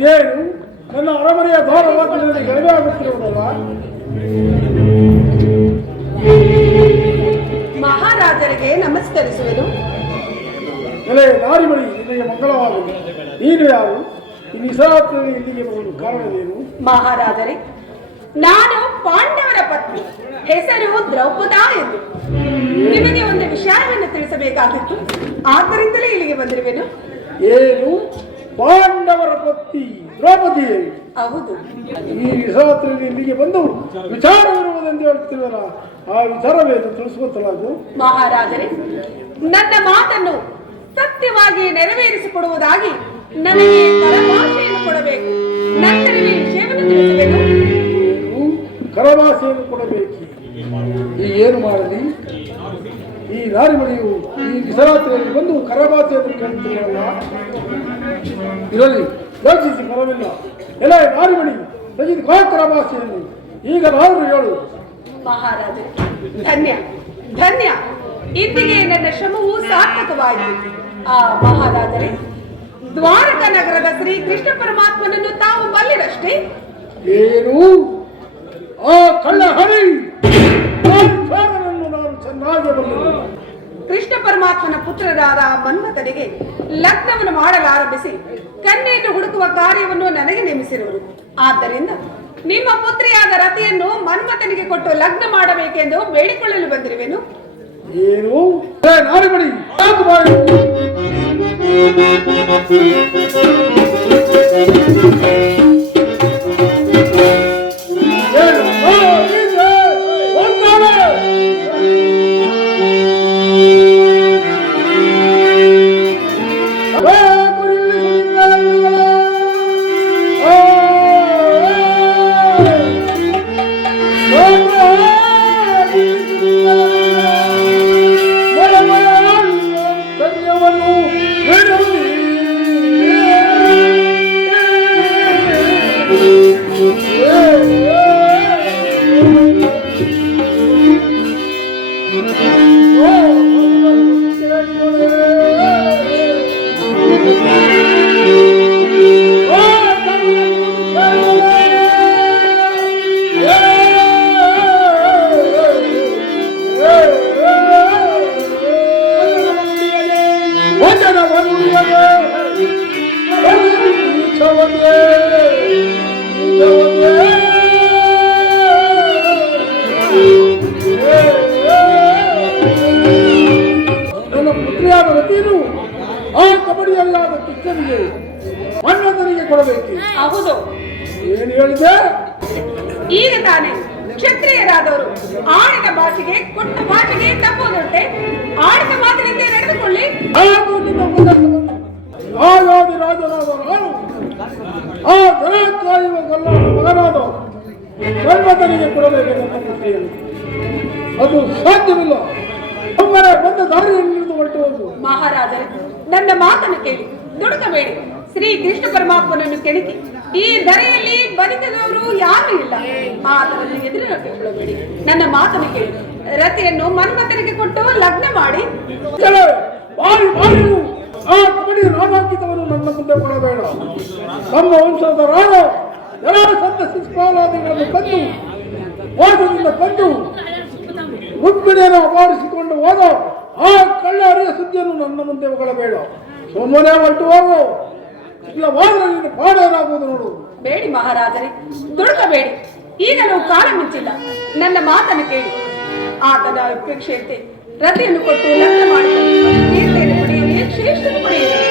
ಇದೇನು ನನ್ನ ಅರಮನೆಯ ದ್ವಾರವಾಕ್ಯದಲ್ಲಿ ಕಡಿಮೆ ಆಗುತ್ತಿರುವುದಲ್ಲ? ಮಹಾರಾಜರಿಗೆ ನಮಸ್ಕರಿಸುವುದು. ಎಲೆ ನಾರಿಮಣಿ, ನಿನಗೆ ಮಂಗಳವಾಗಲಿ. ನೀನು ಯಾರು? ಈ ನಿಶಾರಾತ್ರಿಯಲ್ಲಿ ಇಲ್ಲಿಗೆ ಬರಲು ಕಾರಣವೇನು? ಮಹಾರಾಜರೇ, ನಾನು ಪಾಂಡವರ ಪತ್ನಿ, ಹೆಸರು ದ್ರೌಪದಾ ಎಂದು. ನಿಮಗೆ ಒಂದು ವಿಷಯವನ್ನು ತಿಳಿಸಬೇಕಾಗಿತ್ತು, ಆದ್ದರಿಂದಲೇ ಇಲ್ಲಿಗೆ ಬಂದಿರುವೆನು. ಏನು? ಪಾಂಡವರ ಪತ್ನಿ ದ್ರೌಪದಿ? ಹೌದು. ಈ ನಿಶಾರಾತ್ರಿಯಲ್ಲಿ ಇಲ್ಲಿಗೆ ಬಂದು ವಿಚಾರವಿರುವುದೆಂದು ಹೇಳ್ತಿರುವಲ್ಲ, ಆ ವಿಚಾರವೇನು ತಿಳಿಸುವಂತಲಾಗು. ಮಹಾರಾಜರೇ, ನನ್ನ ಮಾತನ್ನು ಸತ್ಯವಾಗಿ ನೆರವೇರಿಸಿಕೊಡುವುದಾಗಿ ನನಗೆ ಕರಭಾಷೆಯನ್ನು ಕೊಡಬೇಕು. ನಂತರ ಈ ವಿಷಯವನ್ನು ತಿಳಿಸಬೇಕು. ಕರಭಾಷೆಯನ್ನು ಕೊಡಬೇಕು. ಈಗ ಏನು ಮಾಡಲಿ? ಈ ನಾರಿಮಣಿಯು ಈ ನಿಶಾರಾತ್ರಿಯಲ್ಲಿ ಬಂದು ಕರಭಾಷೆಯನ್ನು ಕೇಳುತ್ತಿರಲ್ಲ. ಇರಲಿ, ಯೋಚಿಸಿ ಬರವಿಲ್ಲ. ಎಲ್ಲ ನಾರಿಮಣಿ ತೆಗೆದುಕೋ ಕರಭಾಷೆಯನ್ನು. ಈಗ ನಾವು ಹೇಳು. ಮಹಾರಾಜರೇ, ಧನ್ಯ ಧನ್ಯ. ಇಂದಿಗೆ ನನ್ನ ಶ್ರಮವು ಸಾರ್ಥಕವಾಯಿತು. ಆ ಮಹಾರಾಜರೇ, ದ್ವಾರಕ ನಗರದ ಶ್ರೀ ಕೃಷ್ಣ ಪರಮಾತ್ಮನನ್ನು ತಾವು ಬಲ್ಲಿರಷ್ಟೇ. ಏನು? ಆ ಕಳ್ಳ ಹರಿ ನಾನು ಚೆನ್ನಾಗಿ ಬಲ್ಲೆ. ಕೃಷ್ಣ ಪರಮಾತ್ಮನ ಪುತ್ರರಾದ ಮನ್ಮಥನಿಗೆ ಲಗ್ನವನ್ನು ಮಾಡಲಾರಂಭಿಸಿ ಕನ್ಯೆಯನ್ನು ಹುಡುಕುವ ಕಾರ್ಯವನ್ನು ನನಗೆ ನೇಮಿಸಿರುವರು. ಆದ್ದರಿಂದ ನಿಮ್ಮ ಪುತ್ರಿಯಾದ ರತಿಯನ್ನು ಮನ್ಮಥನಿಗೆ ಕೊಟ್ಟು ಲಗ್ನ ಮಾಡಬೇಕೆಂದು ಬೇಡಿಕೊಳ್ಳಲು ಬಂದಿರುವೆನು. ಏನು? ನಾರಿಮಣಿ ನನ್ನ ಪುತ್ರಿಯಾದ ರತಿಯನ್ನು ಆ ಕಬಡ್ಡಿಯಲ್ಲಾದ ಕಿಚ್ಚನಿಗೆ ಮನ್ಮಥನಿಗೆ ಕೊಡಬೇಕು. ಹೌದು. ಏನು ಹೇಳಿದೆ? ಈಗ ತಾನೇ ಕ್ಷತ್ರಿಯರಾದವರು ಆಡಿದ ಭಾಷೆಗೆ ಕೊಟ್ಟ ಭಾಷೆಗೆ ತಪ್ಪುವುದುಂಟೆ. ಆಡಿದ ಮಾತಿನಿಂದ ನಡೆದುಕೊಳ್ಳಿ. ಆಗಾದಿ ರಾಜನಾದ ನಾನು ಆ ದನ ಕಾಯುವ ಗಲ್ಲಾದ ಮಗನಾದ ಮನ್ಮಥನಿಗೆ ಕೊಡಬೇಕು ನನ್ನ ಪುತ್ರಿಯನ್ನು. ಅದು ಸಾಧ್ಯವಿಲ್ಲ. ಒಮ್ಮರೆ ಬಂದ ದಾರಿಯಲ್ಲಿ ನಿಂತು ಹೊರಟುವುದು. ಮಹಾರಾಜರೇ, ನನ್ನ ಮಾತನ್ನು ಕೇಳಿ, ದುಡುಕಬೇಡಿ. ಶ್ರೀ ಕೃಷ್ಣ ಪರಮಾತ್ಮನನ್ನು ಕೆಣಕಿ ಈ ಧರೆಯಲ್ಲಿ ಬದುಕದವರು ಯಾರು ಇಲ್ಲ. ಆತನನ್ನು ಎದುರುಗೊಳ್ಳಬೇಡಿ. ನನ್ನ ಮಾತನ್ನು ಕೇಳಿ, ರತಿಯನ್ನು ಮನ್ಮಥನಿಗೆ ಕೊಟ್ಟು ಲಗ್ನ ಮಾಡಿ. ಆ ಕಬಡ್ಡಿ ರಾಮಾಂಕಿತವನ್ನು ನನ್ನ ಮುಂದೆ ಕೊಡಬೇಡ. ನಮ್ಮ ವಂಶದ ರಾಣ ಎಲ್ಲ ಸಂತ ಶಿಸ್ಪಾಲಾದಿಗಳನ್ನು ತಂದು ವಾದದಿಂದ ತಂದು ರುಕ್ಮಿಣಿಯನ್ನು ಅಪಾರಿಸಿಕೊಂಡು ಹೋದ ಆ ಕಳ್ಳ ಹರಿಯ ಸುದ್ದಿಯನ್ನು ನನ್ನ ಮುಂದೆ ಹೊಗಳಬೇಡ. ಸೋಮನೆ ಹೊರಟು ಹೋಗು. ಇಲ್ಲವಾದ್ರೆ ನೀನು ಪಾಡೇನಾಗುವುದು ನೋಡು. ಬೇಡಿ ಮಹಾರಾಜರೇ, ದುಡುಕಬೇಡಿ. ಈಗಲೂ ಕಾಲ ಮಿಂಚಿಲ್ಲ. ನನ್ನ ಮಾತನ್ನು ಕೇಳಿ. ಆತನ ಅಪೇಕ್ಷೆಯಂತೆ ರತಿಯನ್ನು ಕೊಟ್ಟು ಲಗ್ನ ಮಾಡಿಕೊಂಡು ಕೀರ್ತಿಯನ್ನು ಪಡೆಯಲಿ, ಶ್ರೇಷ್ಠನು ಪಡೆಯಲಿ.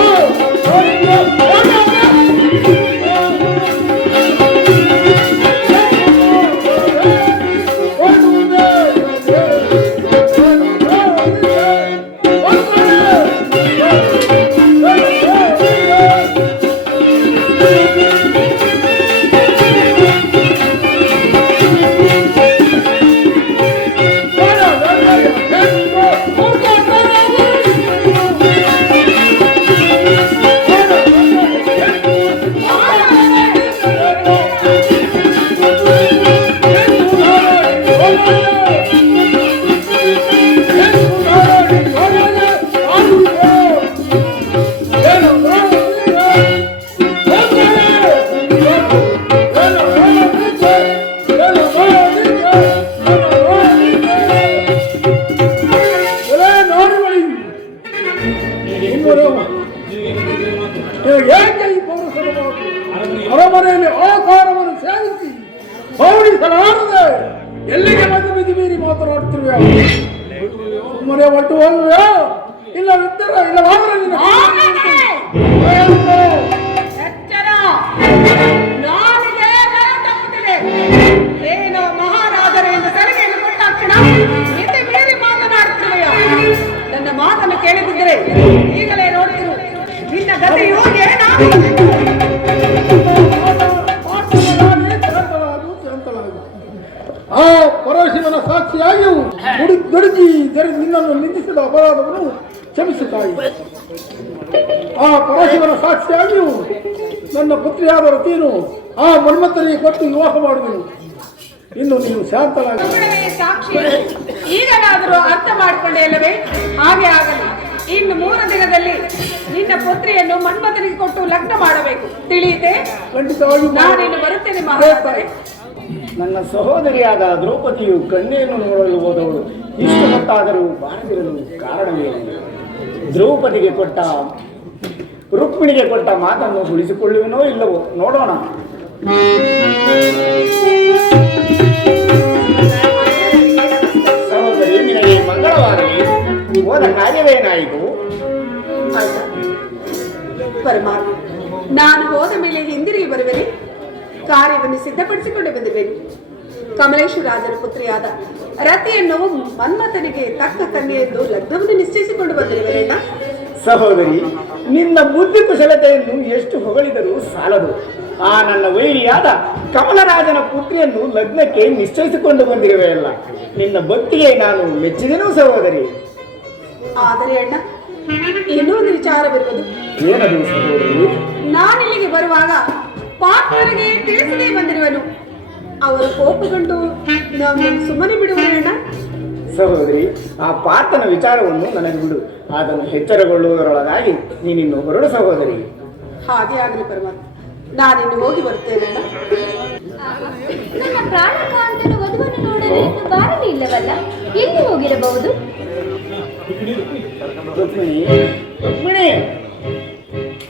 Oh! ಹೋಗುವೆಯೋ ಇಲ್ಲವಾದರೆ ನಿನ್ನ ಎಚ್ಚರ, ನಾನಿಗೆ ನೆಲ ತಪ್ಪುತ್ತಿದೆ. ಏನೋ ಮಹಾರಾಜರು ಎಂದು ಸಲಿಗೆಯನ್ನು ಕೊಟ್ಟಾಕ್ಷಣ ಮಿತಿ ಮೀರಿ ಮಾತನಾಡುತ್ತಿರುವೆಯೋ? ನನ್ನ ಮಾತನ್ನು ಕೇಳಿದಿದ್ದರೆ ಈಗಲೇ ನೋಡ್ತಿರು, ನಿನ್ನ ಗತಿಯು ಆ ಪರಶಿವನ ಸಾಕ್ಷಿಯಾಗಿಯೂ ದುಡುಕಿ ನಿನ್ನನ್ನು ನಿಂದಿಸಿದ ಅಪರಾಧವನ್ನು ಕ್ಷಮಿಸುತ್ತಾಯಿ. ಆ ಪರಶಿವನ ಸಾಕ್ಷಿಯಾಗಿಯೂ ನನ್ನ ಪುತ್ರಿಯಾದ ರತಿಯನ್ನು ಆ ಮನ್ಮಥನಿಗೆ ಕೊಟ್ಟು ವಿವಾಹ ಮಾಡುವೆನು. ಇನ್ನು ನೀವು ಶಾಂತಲಾಗಿ ಸಾಕ್ಷಿ ಈಗಲಾದರೂ ಅರ್ಥ ಮಾಡಿಕೊಂಡೇ ಇಲ್ಲವೇ? ಹಾಗೆ ಆಗಲಿ. ಇನ್ನು 3 ದಿನದಲ್ಲಿ ನಿನ್ನ ಪುತ್ರಿಯನ್ನು ಮನ್ಮಥನಿಗೆ ಕೊಟ್ಟು ಲಗ್ನ ಮಾಡಬೇಕು, ತಿಳಿಯಿತೆ? ಖಂಡಿತವಾಗಿ ನಾನಿನ್ನು ಬರುತ್ತೇನೆ ಮಹಾರಾಜರೇ. ನನ್ನ ಸಹೋದರಿಯಾದ ದ್ರೌಪದಿಯು ಕನ್ಯೆಯನ್ನು ನೋಡಲು ಹೋದವಳು ಇಷ್ಟು ಹೊತ್ತಾದರೂ ಬಾರದಿರಲು ಕಾರಣವೇನು? ದ್ರೌಪದಿಗೆ ಕೊಟ್ಟ ರುಕ್ಮಿಣಿಗೆ ಕೊಟ್ಟ ಮಾತನ್ನು ಉಳಿಸಿಕೊಳ್ಳುವನೋ ಇಲ್ಲವೋ ನೋಡೋಣ. ಸಹೋದರಿ, ನಿನಗೆ ಮಂಗಳವಾರವೇ? ಹೋದ ಕಾರ್ಯವೇನಾಯಿತು? ಪರಮಾತ್ಮ, ನಾನು ಹೋದ ಮೇಲೆ ಹಿಂದಿರುಗಿ ಬರುವೆನೆ. ಕಾರ್ಯವನ್ನು ಸಿದ್ಧಪಡಿಸಿಕೊಂಡು ಬಂದಿರುವೆನು. ಕಮಲೇಶ್ವರಾಜರ ಪುತ್ರಿಯಾದ ರತಿಯನ್ನು ಮನ್ಮಥನಿಗೆ ತಕ್ಕ ಕನ್ಯೆಯೆಂದು ಲಗ್ನವನ್ನು ನಿಶ್ಚಯಿಸಿಕೊಂಡು ಬಂದಿರುವೆನ. ಸಹೋದರಿ, ನಿನ್ನ ಬುದ್ಧಿ ಕುಶಲತೆಯನ್ನು ಎಷ್ಟು ಹೊಗಳಿದರೂ ಸಾಲದು. ಆ ನನ್ನ ವೈರಿಯಾದ ಕಮಲರಾಜನ ಪುತ್ರಿಯನ್ನು ಲಗ್ನಕ್ಕೆ ನಿಶ್ಚಯಿಸಿಕೊಂಡು ಬಂದಿರುವೆಯಲ್ಲ, ನಿನ್ನ ಭಕ್ತಿಗೆ ನಾನು ಮೆಚ್ಚಿದೆನು ಸಹೋದರಿ. ಆದರೆ ಅಣ್ಣ, ಇನ್ನೊಂದು ವಿಚಾರವಿರುವುದು. ಏನದು ಸಹೋದರಿ? ನಾನಿಲ್ಲಿಗೆ ಬರುವಾಗ ಪಾರ್ಥನಿಗೆ ತಿಳಿಸದೇ ಬಂದಿರುವನು. ಅವರು ಕೋಪಗೊಂಡು ಸುಮ್ಮನೆ ಬಿಡುವಣ್ಣ. ಸಹೋದರಿ, ಆ ಪಾರ್ಥನ ವಿಚಾರವನ್ನು ನನಗೆ ಬಿಡು. ಅದನ್ನು ಎಚ್ಚರಗೊಳ್ಳುವುದರೊಳಗಾಗಿ ನೀನಿನ್ನು ಹೊರಡು ಸಹೋದರಿ. ಹಾಗೆ ಆಗಲಿ ಪರಮಾತ್ಮ, ನಾನಿನ್ನು ಹೋಗಿ ಬರುತ್ತೇನೆ. ನನ್ನ ಪ್ರಾಣಕಾಂತನು ವಧುವನ್ನು ನೋಡಲು ಇನ್ನು ಬಾರಲೇ ಇಲ್ಲವಲ್ಲ, ಎಲ್ಲಿ ಹೋಗಿರಬಹುದು? ರುಕ್ಮಿಣಿ,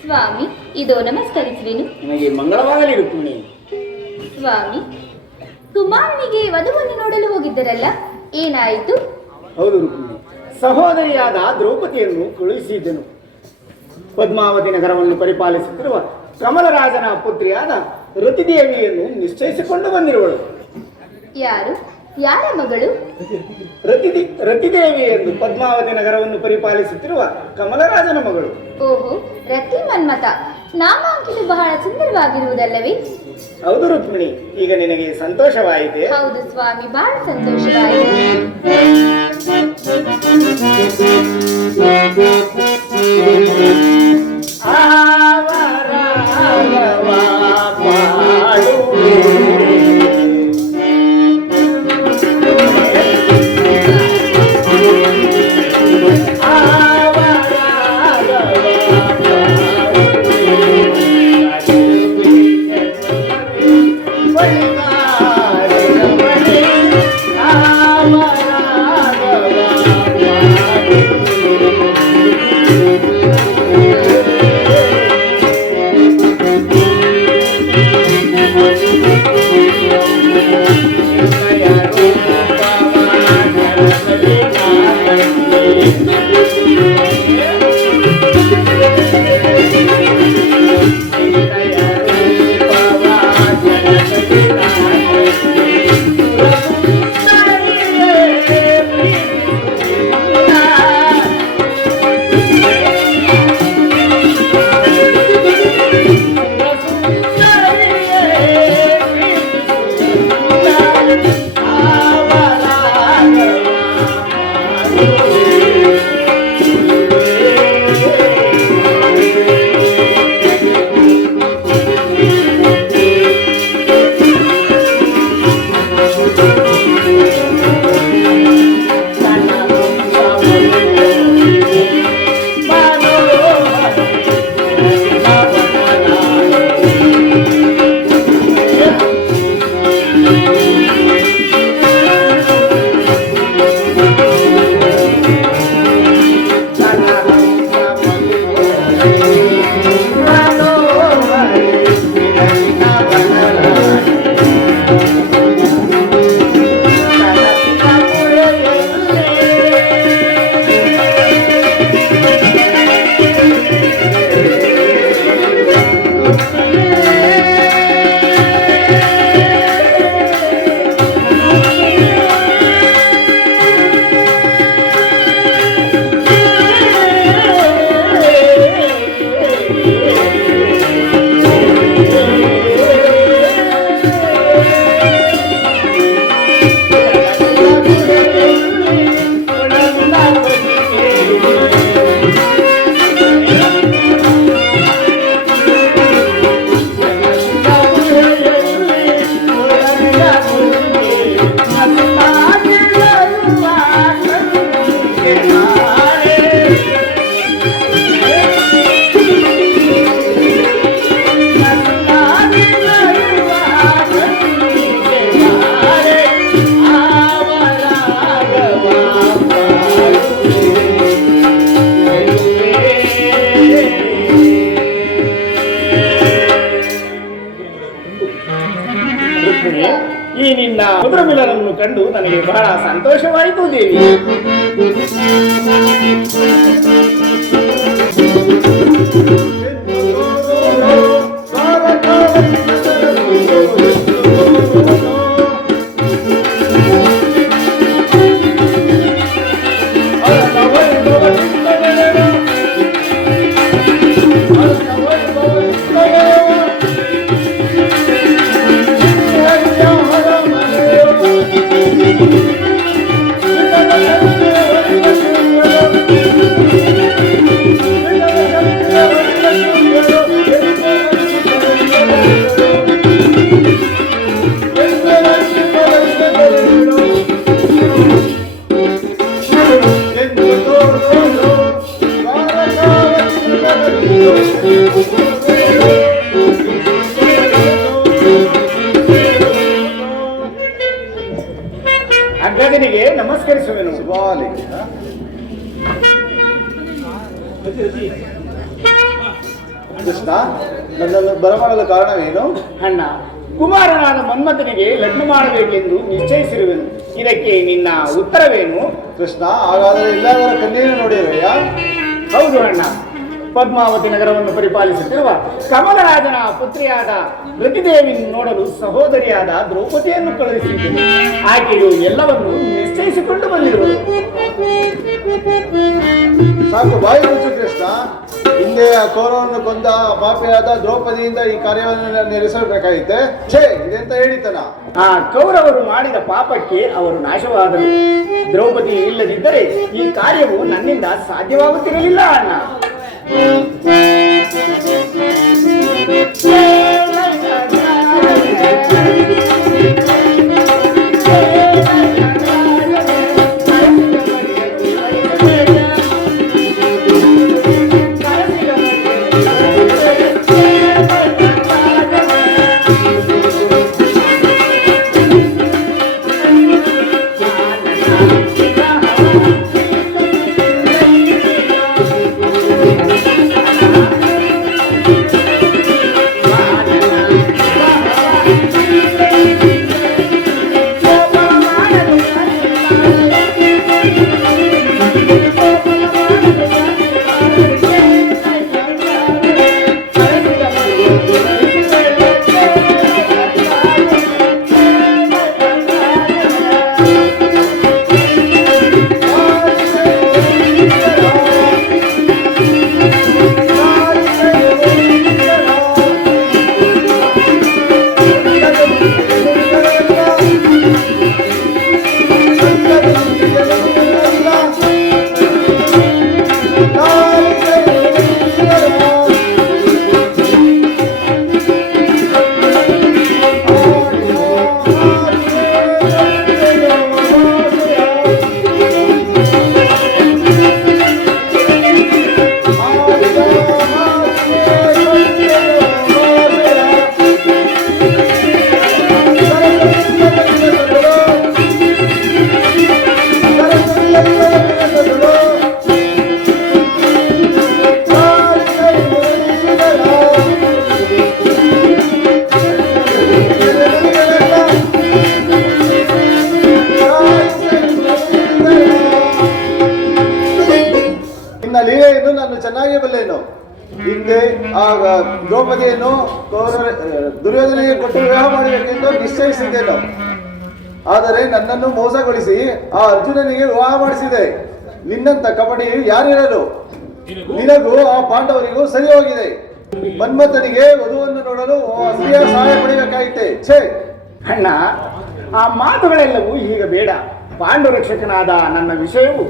ಸ್ವಾಮಿ, ಇದೋ ನಮಸ್ಕರಿಸುವೆನು. ನಿಮಗೆ ಮಂಗಳವಾಗಲಿ ರುಕ್ಮಿಣಿ. ಸ್ವಾಮಿ, ಕುಮಾರನಿಗೆ ವಧುವನ್ನು ನೋಡಲು ಹೋಗಿದ್ದರಲ್ಲ, ಏನಾಯಿತು? ಹೌದು ರುಕ್ಮಿಣಿ, ಸಹೋದರಿಯಾದ ದ್ರೌಪದಿಯನ್ನು ಕಳುಹಿಸಿದ್ದನು. ಪದ್ಮಾವತಿ ನಗರವನ್ನು ಪರಿಪಾಲಿಸುತ್ತಿರುವ ಕಮಲರಾಜನ ಪುತ್ರಿಯಾದ ರತಿದೇವಿಯನ್ನು ನಿಶ್ಚಯಿಸಿಕೊಂಡು ಬಂದಿರುವಳು. ಯಾರ ಮಗಳು? ರತಿದೇವಿ ಎಂದು ಪದ್ಮಾವತಿ ನಗರವನ್ನು ಪರಿಪಾಲಿಸುತ್ತಿರುವ ಕಮಲರಾಜನ ಮಗಳು. ಓಹೋ, ರತಿ ಮನ್ಮಥ. ನಾಮಾಂಕಿತ ಬಹಳ ಸುಂದರವಾಗಿರುವುದಲ್ಲವೇ? ಹೌದು ರುಕ್ಮಿಣಿ, ಈಗ ನಿನಗೆ ಸಂತೋಷವಾಯಿತೆ? ಹೌದು ಸ್ವಾಮಿ, ಬಹಳ ಸಂತೋಷವಾಯಿತು. ಮಧುರ ಮಿಲನನ್ನು ಕಂಡು ನನಗೆ ಬಹಳ ಸಂತೋಷವಾಯಿತು ದೇವಿ. ಅಗ್ರಜನಿಗೆ ನಮಸ್ಕರಿಸುವೆನು. ಕೃಷ್ಣ, ನನ್ನನ್ನು ಬರಮಾಡಲು ಕಾರಣವೇನು? ಅಣ್ಣ, ಕುಮಾರನಾದ ಮನ್ಮಥನಿಗೆ ಲಗ್ನ ಮಾಡಬೇಕೆಂದು ನಿಶ್ಚಯಿಸಿರುವೆನು. ಇದಕ್ಕೆ ನಿನ್ನ ಉತ್ತರವೇನು? ಕೃಷ್ಣ, ಹಾಗಾದರೆ ಎಲ್ಲಾದರೂ ಕನ್ಯೆಯನ್ನು ನೋಡಿರುವೆಯಾ? ಹೌದು ಅಣ್ಣ, ಪದ್ಮಾವತಿ ನಗರವನ್ನು ಪರಿಪಾಲಿಸುತ್ತಿರುವ ಕಮಲರಾಜನ ಪುತ್ರಿಯಾದ ರತಿದೇವಿಯನ್ನು ನೋಡಲು ಸಹೋದರಿಯಾದ ದ್ರೌಪದಿಯನ್ನು ಕಳುಹಿಸಿದ್ದೇನೆ. ಆಕೆಯು ಎಲ್ಲವನ್ನು ನಿಶ್ಚಯಿಸಿಕೊಂಡು ಬಂದಿರುವುದು. ಸಾಕು, ಬಾಯಿ ಮುಚ್ಚು ಕೃಷ್ಣ. ಹಿಂದೆ ಆ ಕೌರವವನ್ನು ಕೊಂದ ಪಾಪಿಯಾದ ದ್ರೌಪದಿಯಿಂದ ಈ ಕಾರ್ಯವನ್ನು ನೆರೆಸಬೇಕಾಗಿತ್ತೆ. ಛೇ, ಇದೆಂತ ಹೇಳಿತನ? ಆ ಕೌರವರು ಮಾಡಿದ ಪಾಪಕ್ಕೆ ಅವರು ನಾಶವಾದರು. ದ್ರೌಪದಿ ಇಲ್ಲದಿದ್ದರೆ ಈ ಕಾರ್ಯವು ನನ್ನಿಂದ ಸಾಧ್ಯವಾಗುತ್ತಿರಲಿಲ್ಲ ಅಣ್ಣ. ಲೀಲೆಯನ್ನು ನಾನು ಚೆನ್ನಾಗಿ ಬಲ್ಲೆನು. ಹಿಂದೆ ಆಗ ದ್ರೌಪದಿಯನ್ನು ದುರ್ಯೋಧನಿಗೆ ಕೊಟ್ಟು ವಿವಾಹ ಮಾಡಬೇಕೆಂದು ನಿಶ್ಚಯಿಸಿದ್ದೇನು. ಆದರೆ ನನ್ನನ್ನು ಮೋಸಗೊಳಿಸಿ ಆ ಅರ್ಜುನನಿಗೆ ವಿವಾಹ ಮಾಡಿಸಿದೆ. ನಿನ್ನಂತ ಕಪಟಿ ಯಾರಿರಲು? ನಿನಗೂ ಆ ಪಾಂಡವರಿಗೂ ಸರಿ ಹೋಗಿದೆ. ಮನ್ಮಥನಿಗೆ ವಧುವನ್ನು ನೋಡಲು ಸ್ತ್ರೀಯ ಸಹಾಯ ಪಡೆಯಬೇಕಾಗಿತ್ತೆ. ಛೇ ಅಣ್ಣ, ಆ ಮಾತುಗಳೆಲ್ಲವೂ ಈಗ ಬೇಡ. ಪಾಂಡುರಕ್ಷಕನಾದ ನನ್ನ ವಿಷಯವು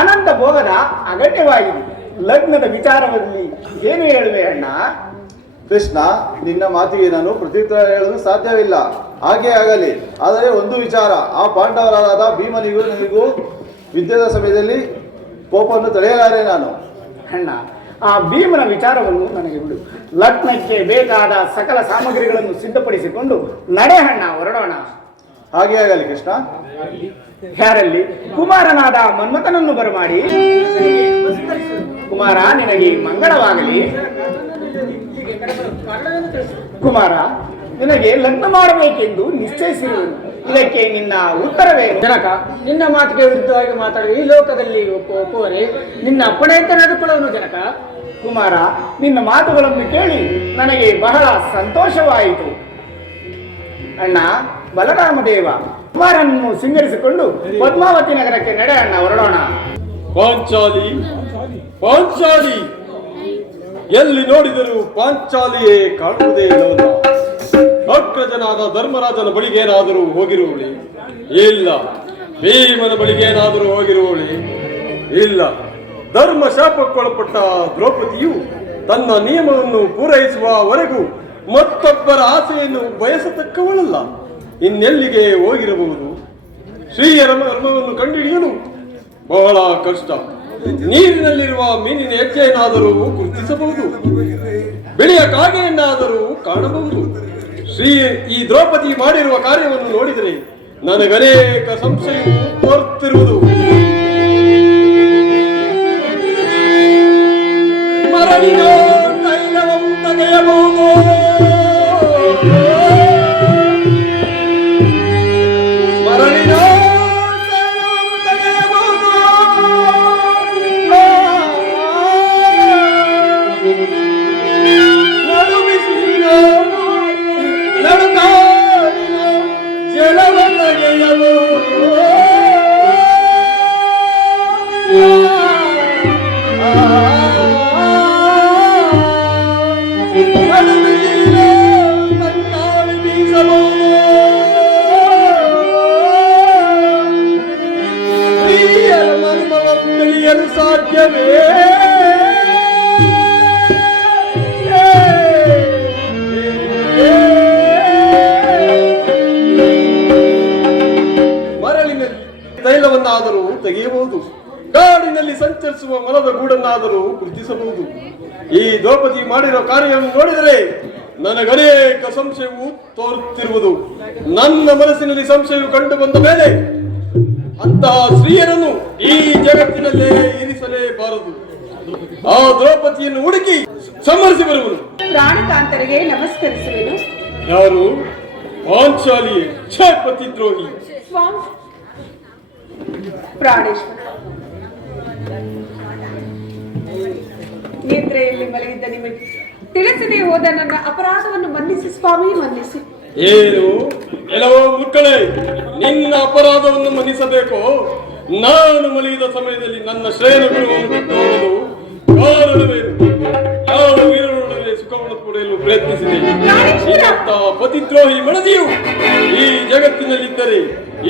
ಅನಂತ ಭೋಗದ ಅಗತ್ಯವಾಗಿದೆ. ಲಗ್ನದ ವಿಚಾರದಲ್ಲಿ ಏನು ಹೇಳುವೆ ಅಣ್ಣ? ಕೃಷ್ಣ, ನಿನ್ನ ಮಾತಿಗೆ ನಾನು ಪ್ರತ್ಯುತ್ತರ ಹೇಳಲು ಸಾಧ್ಯವಿಲ್ಲ. ಹಾಗೆ ಆಗಲಿ. ಆದರೆ ಒಂದು ವಿಚಾರ, ಆ ಪಾಂಡವರಾದ ಭೀಮನಿಗೂ ನನಗೂ ಯುದ್ಧದ ಸಮಯದಲ್ಲಿ ಕೋಪವನ್ನು ತಡೆಯಲಾರೆ ನಾನು. ಅಣ್ಣ, ಆ ಭೀಮನ ವಿಚಾರವನ್ನು ನನಗೆ ಬಿಡು. ಲಗ್ನಕ್ಕೆ ಬೇಕಾದ ಸಕಲ ಸಾಮಗ್ರಿಗಳನ್ನು ಸಿದ್ಧಪಡಿಸಿಕೊಂಡು ನಡೆ ಅಣ್ಣ, ಹೊರಡೋಣ. ಹಾಗೆ ಆಗಲಿ ಕೃಷ್ಣ. ಯಾರಲ್ಲಿ? ಕುಮಾರನಾದ ಮನ್ಮಥನನ್ನು ಬರಮಾಡಿ, ಕುಮಾರ ನಿನಗೆ ಮಂಗಳವಾಗಲಿ. ಕುಮಾರ, ನಿನಗೆ ಲಗ್ನ ಮಾಡಬೇಕೆಂದು ನಿಶ್ಚಯಿಸಿರುವುದು. ಇದಕ್ಕೆ ನಿನ್ನ ಉತ್ತರವೇನು? ಜನಕ, ನಿನ್ನ ಮಾತಿಗೆ ವಿರುದ್ಧವಾಗಿ ಮಾತಾಡಿ ಈ ಲೋಕದಲ್ಲಿ ಒಪ್ಪುವರೆ ನಿನ್ನ ಅಪ್ಪಣೆ ಅಂತ ನಡೆದುಕೊಳ್ಳೋನು ಜನಕ. ಕುಮಾರ, ನಿನ್ನ ಮಾತುಗಳನ್ನು ಕೇಳಿ ನನಗೆ ಬಹಳ ಸಂತೋಷವಾಯಿತು. ಅಣ್ಣ ಬಲರಾಮದೇವ, ಕುಮಾರನನ್ನು ಸಿಂಗರಿಸಿಕೊಂಡು ಪದ್ಮಾವತಿ ನಗರಕ್ಕೆ ನಡೆ ಅಣ್ಣ, ಹೊರಡೋಣ. ಪಾಂಚಾಲಿ ಪಾಂಚಾಲಿ, ಎಲ್ಲಿ ನೋಡಿದರೂ ಪಾಂಚಾಲಿಯೇ ಕಾಣುವುದೇ ಇಲ್ಲವಲ್ಲ. ಅಗ್ರಜನಾದ ಧರ್ಮರಾಜನ ಬಳಿಗೇನಾದರೂ ಹೋಗಿರುವಳಿ? ಇಲ್ಲ. ಭೀಮನ ಬಳಿಗೇನಾದರೂ ಹೋಗಿರುವಳಿ? ಇಲ್ಲ. ಧರ್ಮ ಶಾಪಕ್ಕೊಳಪಟ್ಟ ದ್ರೌಪದಿಯು ತನ್ನ ನಿಯಮವನ್ನು ಪೂರೈಸುವವರೆಗೂ ಮತ್ತೊಬ್ಬರ ಆಸೆಯನ್ನು ಬಯಸತಕ್ಕವಳಲ್ಲ. ಇನ್ನೆಲ್ಲಿಗೆ ಹೋಗಿರಬಹುದು? ಶ್ರೀಯರ ಮರ್ಮವನ್ನು ಕಂಡುಹಿಡಿಯಲು ಬಹಳ ಕಷ್ಟ. ನೀರಿನಲ್ಲಿರುವ ಮೀನಿನ ಹೆಜ್ಜೆಯನ್ನಾದರೂ ಗುರುತಿಸಬಹುದು, ಬಿಳಿಯ ಕಾಗೆಯನ್ನಾದರೂ ಕಾಣಬಹುದು. ಈ ದ್ರೌಪದಿ ಮಾಡಿರುವ ಕಾರ್ಯವನ್ನು ನೋಡಿದರೆ ನನಗನೇಕ ಸಂಶಯವು ತೋರುತ್ತಿರುವುದು. ಮರಳಿನ ತೈಲವನ್ನು ತೆಗೆಯಬಹುದು, ಮರಳಿನ ತೈಲವನ್ನು ತೆಗೆಯಬಹುದು, ನಡುಬಿಸಿಲಿನ ನಡುಕಾಡಿನ ಜಲವನ್ನು ತೆಗೆಯಬಹುದು. ತಿಳಿಯಲು ಸಾಧ್ಯವೇ? ಮರಳಿನಲ್ಲಿ ತೈಲವನ್ನಾದರೂ ತೆಗೆಯಬಹುದು, ಕಾಡಿನಲ್ಲಿ ಸಂಚರಿಸುವ ಮರದ ಗೂಡನ್ನಾದರೂ ಗುರುತಿಸಬಹುದು. ಈ ದ್ರೌಪದಿ ಮಾಡಿರೋ ಕಾರ್ಯವನ್ನು ನೋಡಿದರೆ ನನಗನೇಕ ಸಂಶಯವು ತೋರುತ್ತಿರುವುದು. ನನ್ನ ಮನಸ್ಸಿನಲ್ಲಿ ಸಂಶಯವು ಕಂಡು ಬಂದ ಮೇಲೆ ಅಂತಹ ಸ್ತ್ರೀಯರನ್ನು ಈ ಜಗತ್ತಿನಲ್ಲೇ ಇರಿಸಲೇಬಾರದು. ಆ ದ್ರೌಪದಿಯನ್ನು ಹುಡುಕಿ ಸಮರಿಸಿ ಬರುವುದು. ಪ್ರಾಣಕಾಂತರಿಗೆ ನಮಸ್ಕರಿಸುವೆನು. ಯಾರು? ಪಾಂಚಾಲಿ ಪತಿದ್ರೋಹಿ. ಸ್ವಾಮಿ ಪ್ರಾಣೇಶ್ವರ, ನಿದ್ರೆಯಲ್ಲಿ ಮಲಗಿದ್ದ ನಿಮಗೆ ತಿಳಿಸದೆ ಹೋದ ನನ್ನ ಅಪರಾಧವನ್ನು ಮನ್ನಿಸಿ ಸ್ವಾಮಿ, ಮನ್ನಿಸಿ. ಏನು ಕೆಲವು ಮಕ್ಕಳೇ, ನಿನ್ನ ಅಪರಾಧವನ್ನು ಮನ್ನಿಸಬೇಕು? ನಾನು ಮಲಗಿದ ಸಮಯದಲ್ಲಿ ನನ್ನ ಶ್ರೇಣ ಗುರುವನ್ನು ಬಿಟ್ಟು ಹೋಗಲು ಕಾರಣವೇನು? ಯಾವ ವೀರನೊಡನೆ ಸುಖವನ್ನು ಪಡೆಯಲು ಪ್ರಯತ್ನಿಸಿದೆ. ಪತಿದ್ರೋಹಿ ಮಡದಿಯು ಈ ಜಗತ್ತಿನಲ್ಲಿದ್ದರೆ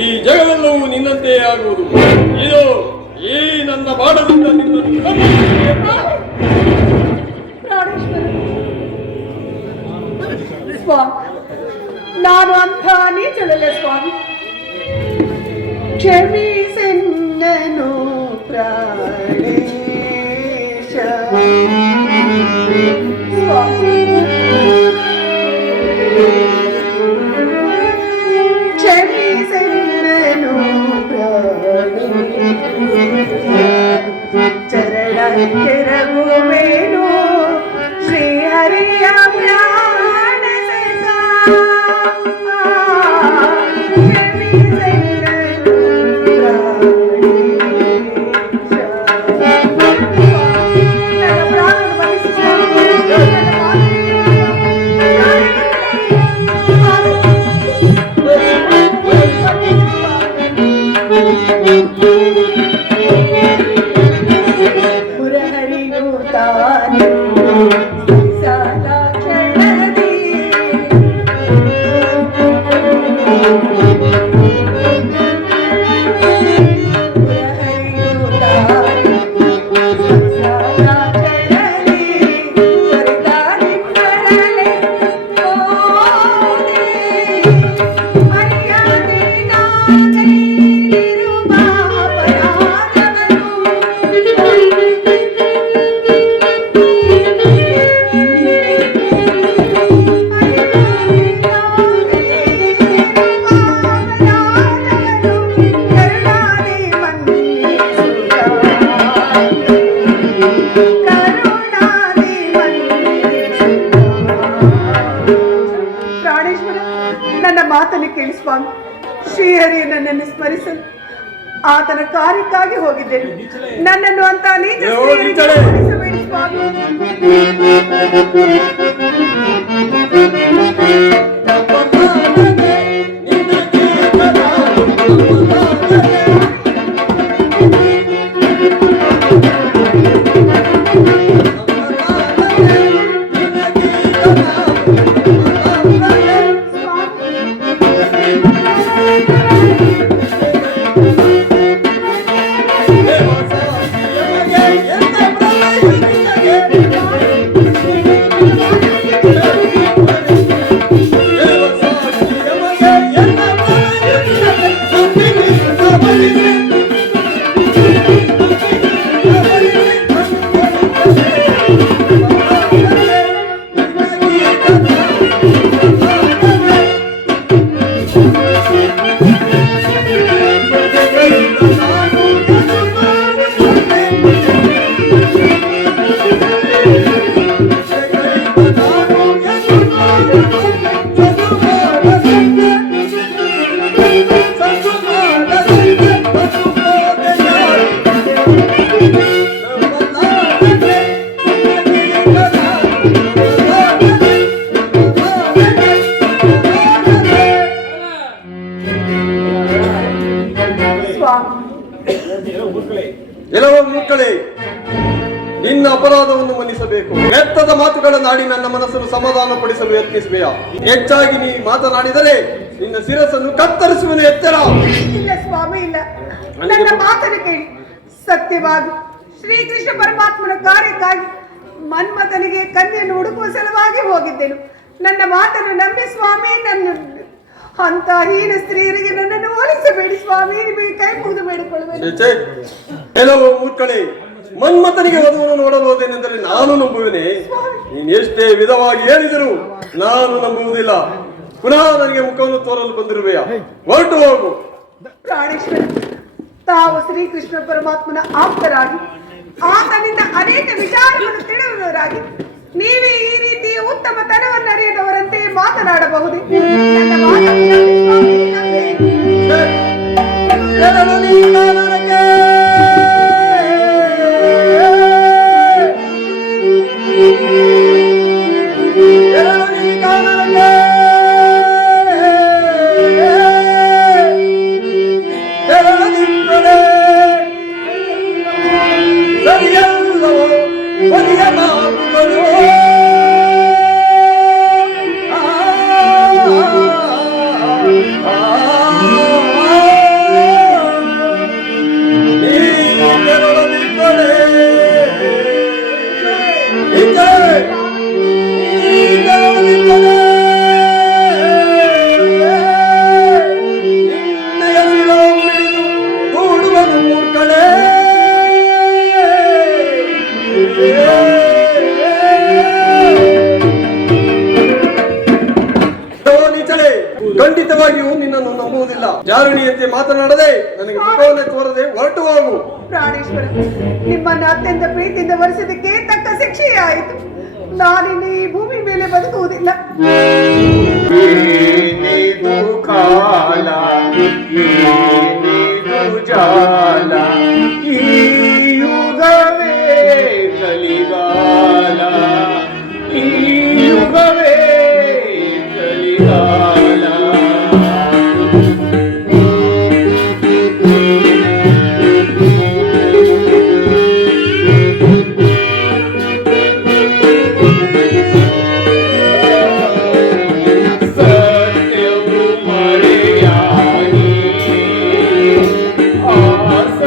ಈ ಜಗವೆಲ್ಲವೂ ನಿನ್ನಂತೆಯೇ ಆಗುವುದು. ಇದು ಈ ನನ್ನ ಬಾಣದಿಂದ ನಿನ್ನನ್ನು ಸ್ವಾಮಿ, ನಾನು ಅಂಥ ನೀಚಳಲ್ಲ ಸ್ವಾಮಿ. ಕ್ಷಮಿಸೆನ್ನನು ಪ್ರಾಣೇಶ. ಸ್ವಾಮಿ ಕ್ಷಮಿಸೆನ್ನನು ಪ್ರಾಣೇಶ. ಚರಣಕ್ಕೆ ರಘುವೇನು ಶ್ರೀಹರಿಯ ಪ್ರಾಣ ಸಖಾ. ಶ್ರೀಹರಿ ನನ್ನನ್ನು ಸ್ಮರಿಸಲು ಆತನ ಕಾರ್ಯಕ್ಕಾಗಿ ಹೋಗಿದ್ದೇನೆ. ನನ್ನನ್ನು ಅಂತ ನೀಚ ಸ್ತ್ರೀಯರಿಗೆ ಹೋಲಿಸಬೇಡಿ ಸ್ವಾಮಿ. ಎಲ್ಲವೋ ಮಕ್ಕಳೇ, ನಿನ್ನ ಅಪರಾಧವನ್ನು ಮನ್ನಿಸಬೇಕು. ವ್ಯರ್ಥದ ಮಾತುಗಳನ್ನಾಡಿ ನನ್ನ ಮನಸ್ಸನ್ನು ಸಮಾಧಾನ ಪಡಿಸಲು ಯತ್ನಿಸಬೇಯ. ಹೆಚ್ಚಾಗಿ ನೀ ಮಾತನಾಡಿದರೆ ನಿನ್ನ ಶಿರಸ್ಸನ್ನು ಕತ್ತರಿಸುವನು. ಎತ್ತರ. ಇಲ್ಲ ಸ್ವಾಮಿ, ಇಲ್ಲ. ನನ್ನ ಮಾತನ್ನು ಕೇಳಿ. ಸತ್ಯವಾಗಿ ಶ್ರೀಕೃಷ್ಣ ಪರಮಾತ್ಮನ ಕಾರ್ಯಕ್ಕಾಗಿ ಮನ್ಮಥನಿಗೆ ಕನ್ಯೆಯನ್ನು ಹುಡುಕುವ ಸಲುವಾಗಿ ಹೋಗಿದ್ದೆನು. ನನ್ನ ಮಾತನ್ನು ನಂಬಿ ಸ್ವಾಮಿ. ನನ್ನ ಅಂತ ಹೀನ ಸ್ತ್ರೀಯರಿಗೆ ನನ್ನನ್ನು ಹೋಲಿಸಬೇಡಿ ಸ್ವಾಮಿ. ನಿಮಗೆ ಕೈ ಮುಗಿದು ಬೇಡಿಕೊಳ್ಳುತ್ತೇನೆ. ಎಲ್ಲವೋ ಮೂರ್ಖಳೇ, ಮನ್ಮಥನಿಗೆ ವಧುವನ್ನು ನೋಡಲು ಹೋದೇನೆಂದರೆ ನಾನು ನಂಬುವೆನೆ. ನೀನು ಎಷ್ಟೇ ವಿಧವಾಗಿ ಹೇಳಿದರೂ ನಾನು ನಂಬುವುದಿಲ್ಲ. ಪುನಃ ನನಗೆ ಮುಖವನ್ನು ತೋರಲು ಬಂದಿರುವೆಯ. ಹೊರಟು ಹೋಗು. ಪ್ರಾಣೇಶ್ವರ, ತಾವು ಶ್ರೀಕೃಷ್ಣ ಪರಮಾತ್ಮನ ಆಪ್ತರಾಗಿ ಆತನಿಂದ ಅನೇಕ ವಿಚಾರವನ್ನು ತಿಳಿಯುವವರಾಗಿ ನೀವೇ ಈ ರೀತಿಯ ಉತ್ತಮ ತನವನ್ನು ಅರಿಯದವರಂತೆ ಮಾತನಾಡಬಹುದೇ? ನನ್ನ ಮಾತನ್ನು ನಂಬಿ ಸ್ವಾಮಿ, ನಂಬಿ. ಖಂಡಿತವಾಗಿಯೂ ನಿನ್ನನ್ನು ನಂಬುವುದಿಲ್ಲ. ಜಾರುಣಿಯಂತೆ ಮಾತನಾಡದೆ ನನಗೆ ಮುಖವನ್ನೇ ತೋರದೆ ಹೊರಟು ಹೋಗು. ಪ್ರಾಣೇಶ್ವರ, ನಿಮ್ಮನ್ನು ಅತ್ಯಂತ ಪ್ರೀತಿಯಿಂದ ವರಿಸಿದಕ್ಕೆ ತಕ್ಕ ಶಿಕ್ಷೆಯೇ ಆಯಿತು. ನಾನಿನ್ನು ಈ ಭೂಮಿ ಮೇಲೆ ಬದುಕುವುದಿಲ್ಲ. ಕಾಲ ಜಾಲ ಈ ಯುಗವೇ ಕಲಿಗಾಲ, ಈ ಯುಗವೇ ಕಲಿಗಾಲ. ಸತ್ಯವು ಮರೆಯಾಗಿ ಆಸ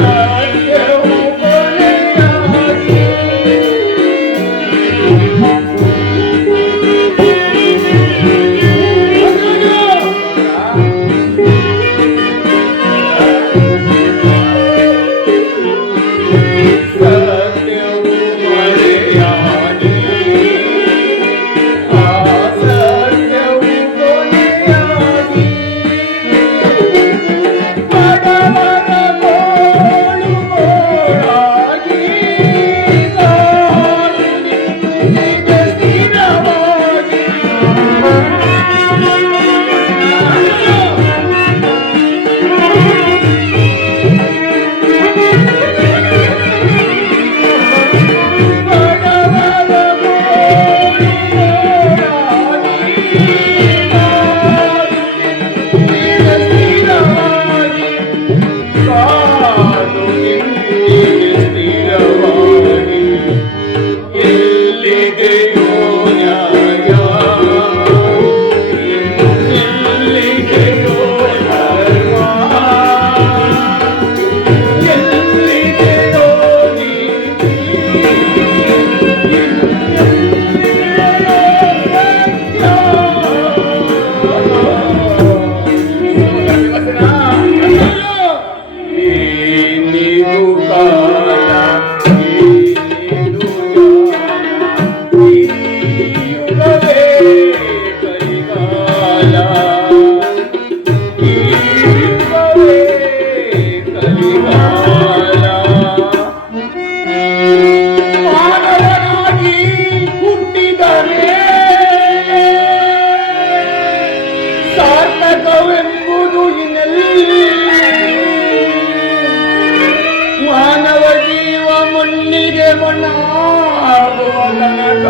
ಎಲ್ಲಿಗೆ ಮಣ್ಣಾಗುವ ತನಕ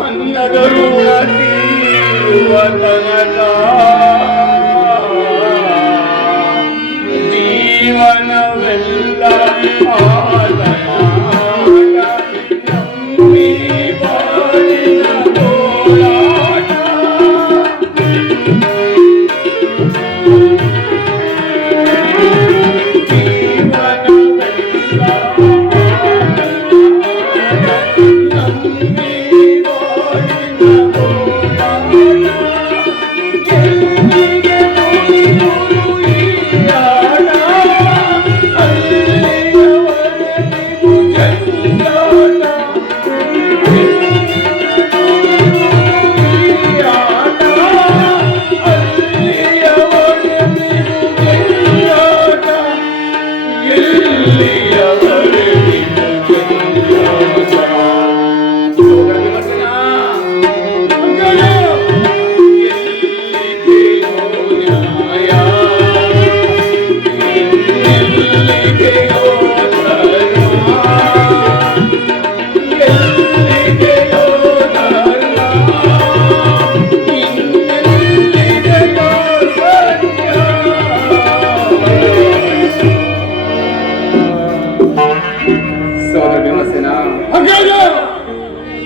ಮನ್ನದ ಋಣ ತೀರುವ ತನಕ ಜೀವನವೆಲ್ಲ ಆತನ ನಂಬಿ ಬಾಳಿನ ಗೋಳಾಟ.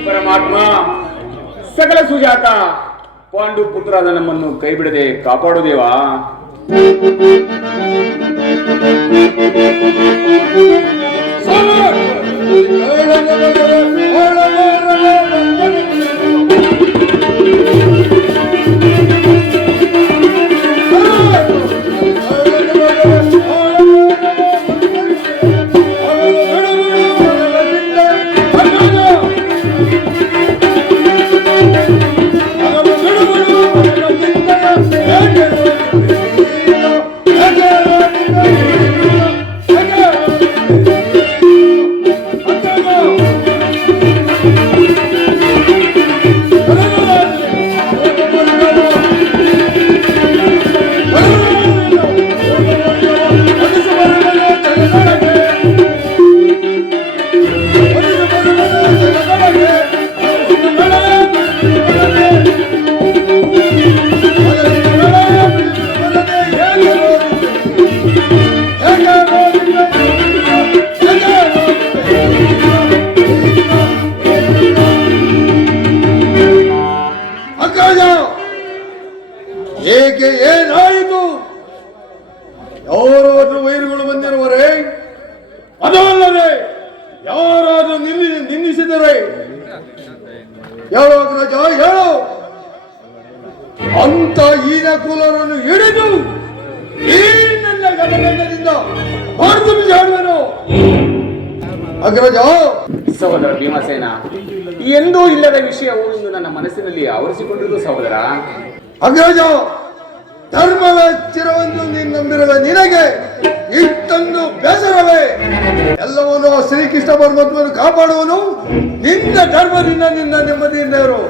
ಪರಮಾತ್ಮ ಸಕಲ ಸುಜಾತ ಪಾಂಡು ಪುತ್ರರಾದ ನಮ್ಮನ್ನು ಕೈ ಬಿಡದೆ ಕಾಪಾಡುದೇವಾ. ಏಕೆ ಏನಾಯಿತು? ಯಾರಾದ್ರೂ ವೈರಿಗಳು ಬಂದಿರುವರೇ? ಅದಲ್ಲದೆ ಯಾರಾದ್ರೂ ನಿಲ್ಲಿಸಿದರೆ ಯಾರಾಗ್ರಜ ಹೇಳು. ಅಂತ ಈನ ಕೂಲರನ್ನು ಹಿಡಿದು ಈ ನನ್ನ ಗಮನದಿಂದ ಹೊರತು ಬಿಸಾಡುವೆನು. ಅಗ್ರಜ. ಸಹೋದರ ಭೀಮಸೇನ, ಎಂದೂ ಇಲ್ಲದ ವಿಷಯವು ಇಂದು ನನ್ನ ಮನಸ್ಸಿನಲ್ಲಿ ಆವರಿಸಿಕೊಂಡಿರುವುದು ಸಹೋದರ. ಅಗ್ರಜ, ಧರ್ಮದ ಚಿರವನ್ನು ನಂಬಿರುವ ನಿನಗೆ ಇಷ್ಟೊಂದು ಬೇಸರವೇ? ಎಲ್ಲವನ್ನೂ ಶ್ರೀಕೃಷ್ಣ ಪರಮಾತ್ಮನು ಕಾಪಾಡುವನು. ನಿನ್ನ ಧರ್ಮದಿಂದ ನಿನ್ನ ನೆಮ್ಮದಿಯಿಂದ ಇರು.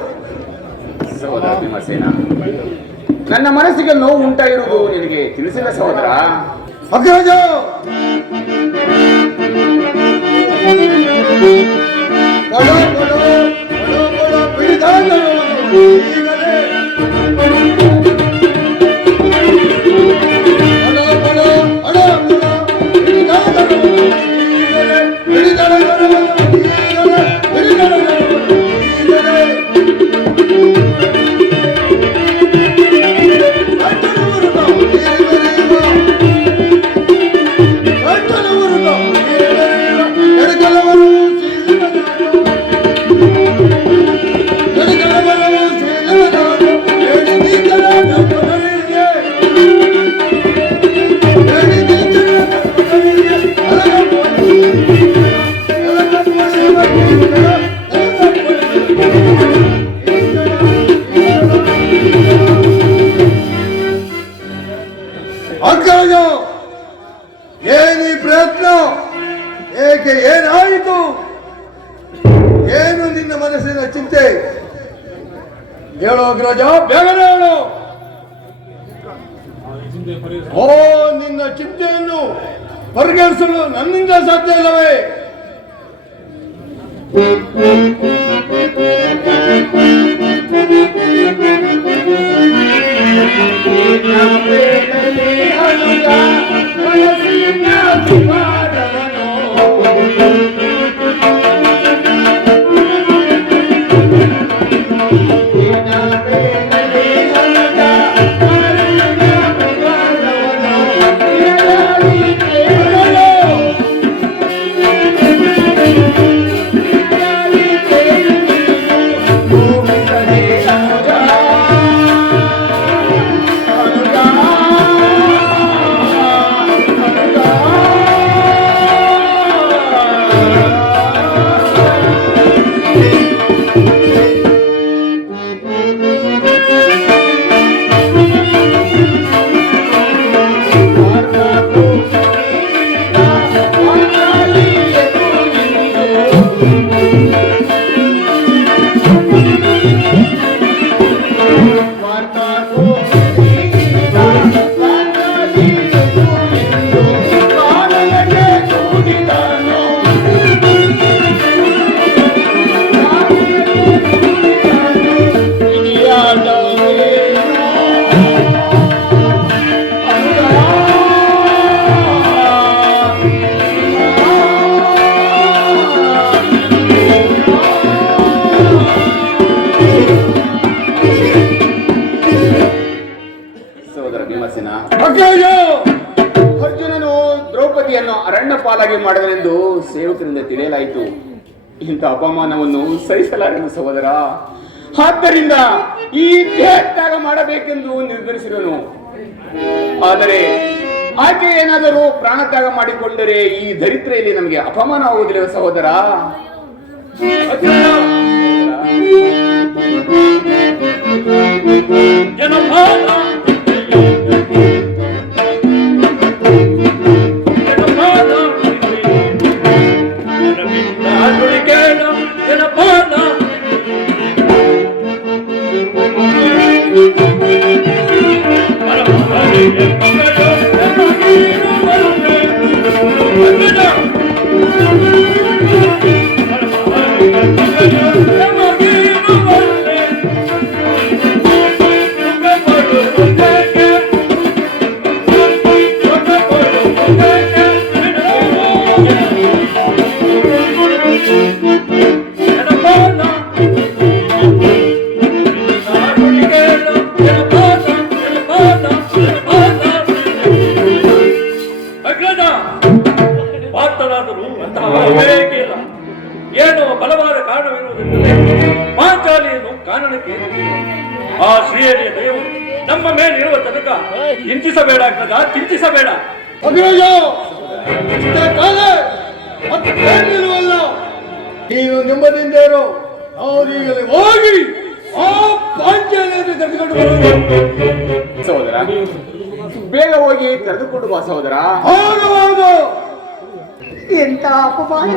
ಸಹೋದರ ಭೀಮಸೇನ, ನನ್ನ ಮನಸ್ಸಿಗೆ ನೋವು ಉಂಟಾಗಿರುವುದು ನಿನಗೆ ತಿಳಿಸಿಲ್ಲ ಸಹೋದರ. ಅಗ್ರಜ, ಬಡ ಬಡ ಬಡ ಬಡ ಬಿಡಿದಾಗಲವನ್ನು ಈಗಲೇ ಅಗ್ರಜ, ಏನಿ ಪ್ರಯತ್ನ? ಏಕೆ ಏನಾಯಿತು? ಏನು ನಿನ್ನ ಮನಸ್ಸಿನ ಚಿಂತೆ? ಹೇಳು ಅಗ್ರಜ, ಬೇಗನೆ ಹೇಳು. ಓ, ನಿನ್ನ ಚಿಂತೆಯನ್ನು ಪರಿಗಣಿಸಲು ನನ್ನಿಂದ ಸಾಧ್ಯ ಇಲ್ಲವೇ? ಅರ್ಜುನನು ದ್ರೌಪದಿಯನ್ನು ಅರಣ್ಯ ಪಾಲಾಗಿ ಮಾಡಿದನೆಂದು ಸೇವಕರಿಂದ ತಿಳಿಯಲಾಯಿತು. ಇಂಥ ಅಪಮಾನವನ್ನು ಸಹಿಸಲಾರೆನು ಸಹೋದರ. ಆದ್ದರಿಂದ ಈ ದೇಹತ್ಯಾಗ ಮಾಡಬೇಕೆಂದು ನಿರ್ಧರಿಸಿದನು. ಆದರೆ ಆಕೆ ಏನಾದರೂ ಪ್ರಾಣತ್ಯಾಗ ಮಾಡಿಕೊಂಡರೆ ಈ ದರಿದ್ರೆಯಲ್ಲಿ ನಮಗೆ ಅಪಮಾನ ಆಗುವುದಿಲ್ಲ ಸಹೋದರ. ಏನೋ ಬಲವಾದ ಕಾರಣವಿರುವುದೆಂದರೆ ಪಾಂಚಾಲಿಯನ್ನು ಕಾರಣಕ್ಕೆ ಆ ಶ್ರೀಹರಿಯ ದೇವರು ನಮ್ಮ ಮೇಲೆ ಇರುವ ತನಕ ಚಿಂತಿಸಬೇಡ ಕದ, ಚಿಂತಿಸಬೇಡ. ನೀನು ನೆಮ್ಮದಿಯಿಂದ ಇರೋ. ನಾವೀಗಲೇ ಹೋಗಿ ಆ ಪಾಂಚಾಲಿಯನ್ನು ಕರೆದುಕೊಂಡು ಬರುವುದು ಸಹೋದರ. ಬೇಗ ಹೋಗಿ ಕರೆದುಕೊಂಡು ಬಾ ಸಹೋದರ. ಹೌದು. ಎಂತ ಅಪಮಾನ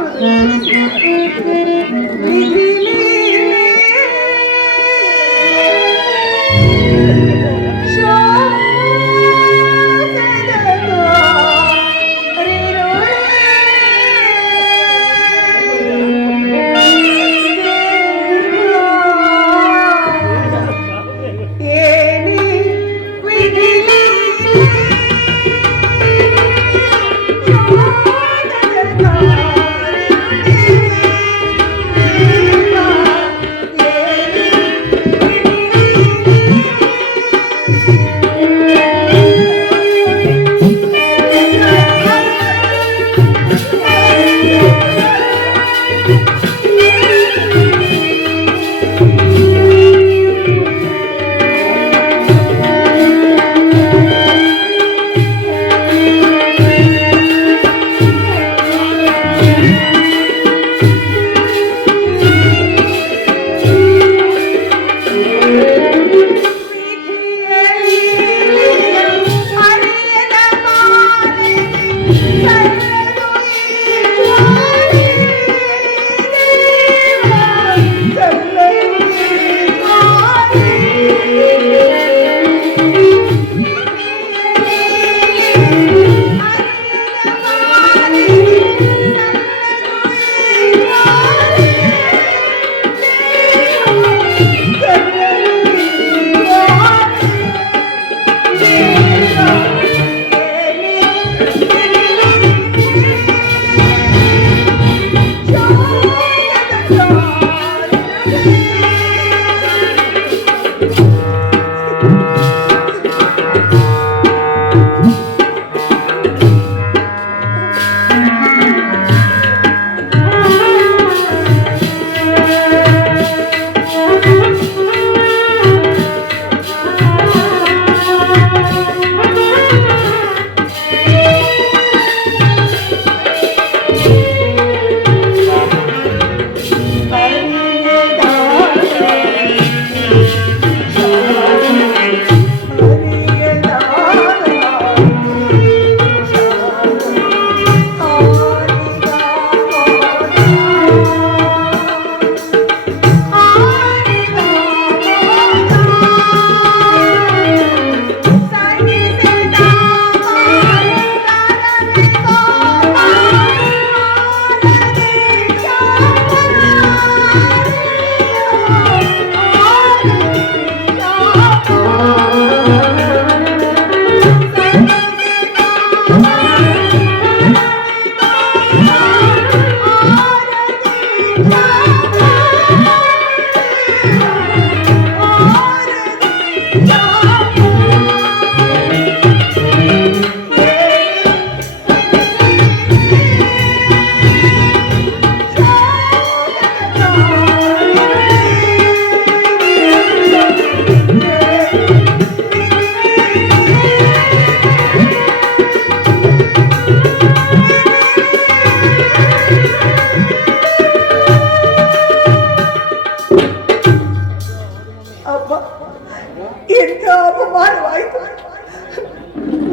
ಎಂಥ ಅಪಮಾನವಾಯಿತು.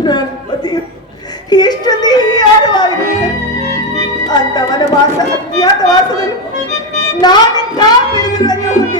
ನನ್ನ ಪತಿ ಎಷ್ಟೊಂದು ಹೀಯಾರವಾಯಿತು. ಅಂತ ವನವಾಸ ಅಜ್ಞಾತವಾಸದಲ್ಲಿ ನಾವಿಂತ ಬಿರುದುಗಳನ್ನು